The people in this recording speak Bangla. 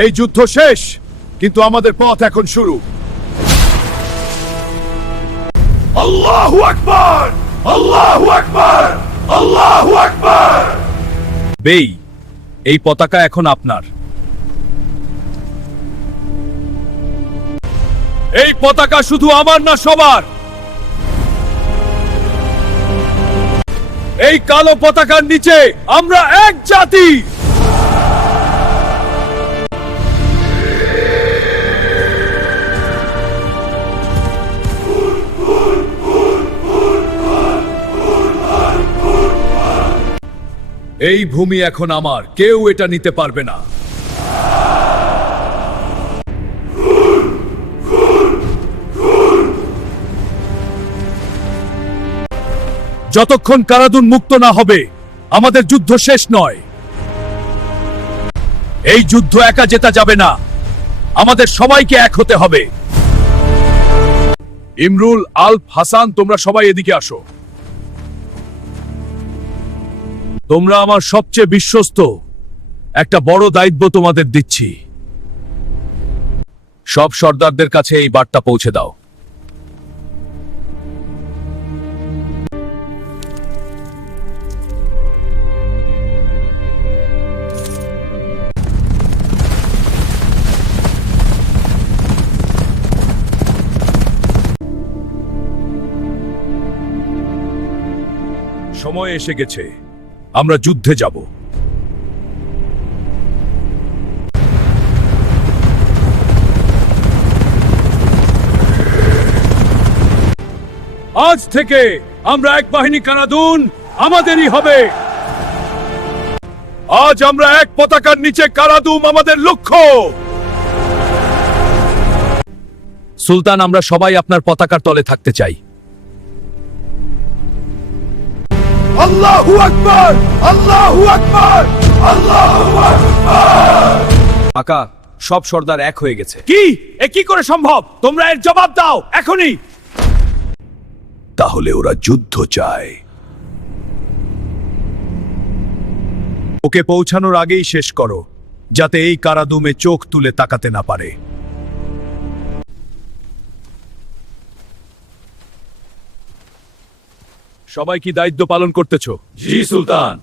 এই যুদ্ধ শেষ, কিন্তু আমাদের পথ এখন শুরু। আল্লাহু আকবার, আল্লাহু আকবার, আল্লাহু আকবার। বেই, এই পতাকা এখন আপনার। এই পতাকা শুধু আমার না, সবার। এই কালো পতাকার নিচে আমরা এক জাতি। এই ভূমি এখন আমার, কেউ এটা নিতে পারবে না। যতক্ষণ কারাদুন মুক্ত না হবে, আমাদের যুদ্ধ শেষ নয়। এই যুদ্ধ একা জেতা যাবে না, আমাদের সবাইকে এক হতে হবে। ইমরুল, আলফ, হাসান, তোমরা সবাই এদিকে আসো। তোমরা আমার সবচেয়ে বিশ্বস্ত, একটা বড় দায়িত্ব তোমাদের দিচ্ছি। সব সর্দারদের কাছে এই বার্তা পৌঁছে দাও। সময় এসে গেছে, আমরা যুদ্ধে যাব। আজ থেকে আমরা এক বাহিনী, কারাদুন আমাদেরই হবে। আজ আমরা এক পতাকার নিচে, কারাদুম আমাদের লক্ষ্য। সুলতান, আমরা সবাই আপনার পতাকার তলে থাকতে চাই। আল্লাহু আকবার, আল্লাহু আকবার, আল্লাহু আকবার। কাকা, সব সর্দার এক হয়ে গেছে। কি? এ কি করে সম্ভব? তোমরা এর জবাব দাও এখনই। তাহলে ওরা যুদ্ধ চায়। ওকে পৌঁছানোর আগেই শেষ করো, যাতে এই কারাদুমে চোখ তুলে তাকাতে না পারে। সবাই কি দায়িত্ব পালন করতেছো? জি সুলতান।